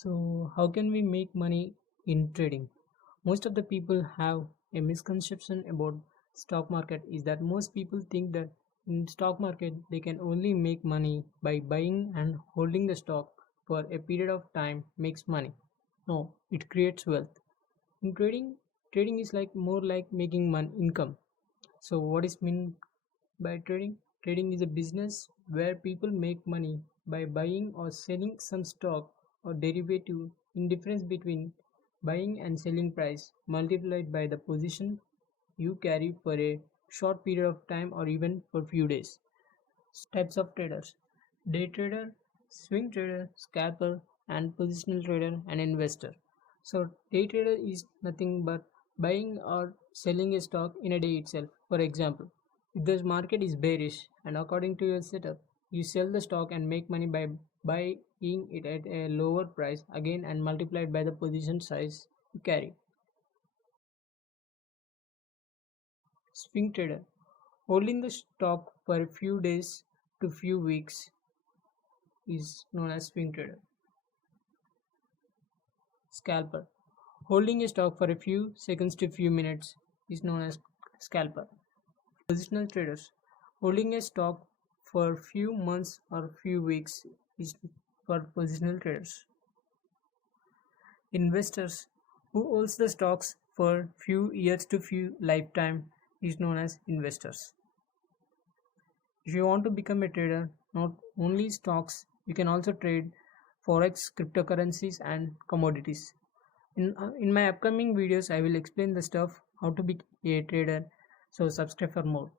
So, how can we make money in trading? Most of the people have a misconception about stock market is that most people think that in stock market they can only make money by buying and holding the stock for a period of time makes money. No, it creates wealth. In trading is like more like making money income. So what is mean by trading? Trading is a business where people make money by buying or selling some stock or derivative in difference between buying and selling price multiplied by the position you carry for a short period of time or even for few days. Types of traders: day trader, swing trader, scalper, and positional trader and investor. So day trader is nothing but buying or selling a stock in a day itself. For example, if the market is bearish and according to your setup, you sell the stock and make money by buying it at a lower price again and multiplied by the position size you carry. Swing trader: holding the stock for a few days to few weeks is known as swing trader. Scalper: holding a stock for a few seconds to few minutes is known as scalper. Positional traders: holding a stock for few months or few weeks is for positional traders. Investors: who holds the stocks for few years to few lifetime is known as investors. If you want to become a trader, not only stocks, you can also trade forex, cryptocurrencies, and commodities. In my upcoming videos, I will explain the stuff how to be a trader. So subscribe for more.